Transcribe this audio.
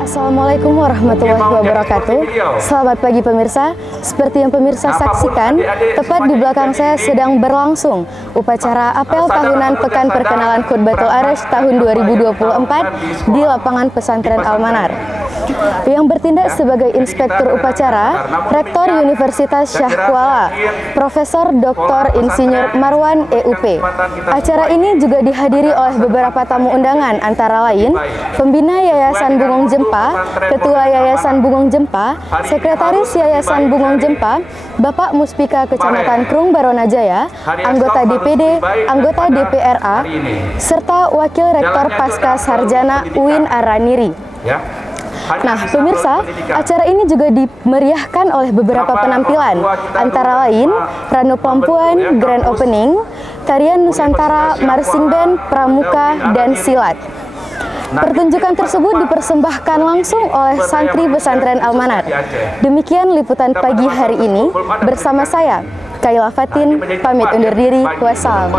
Assalamualaikum warahmatullahi wabarakatuh. Selamat pagi pemirsa. Seperti yang pemirsa saksikan, tepat di belakang saya sedang berlangsung upacara apel tahunan Pekan Perkenalan Khutbatul Araj tahun 2024 di lapangan pesantren Al-Manar. Yang bertindak sebagai inspektur upacara, Rektor Universitas Syah Kuala, Profesor Dr. Insinyur Marwan EUP. Acara ini juga dihadiri oleh beberapa tamu undangan, antara lain Pembina Yayasan Bungong Jempa, Ketua Yayasan Bungong Jempa, Sekretaris Yayasan Bungong Jempa, Bapak Muspika Kecamatan Krung Baronajaya, anggota DPD, anggota DPRA, serta Wakil Rektor Pasca Sarjana UIN Araniri. Nah, pemirsa, acara ini juga dimeriahkan oleh beberapa penampilan, antara lain Ranu Plampuan, Grand Opening, Tarian Nusantara, Marching Band, Pramuka, dan Silat. Pertunjukan tersebut dipersembahkan langsung oleh santri pesantren Al-Manar. Demikian liputan pagi hari ini bersama saya, Kaila Fatin, pamit undur diri, wassalam.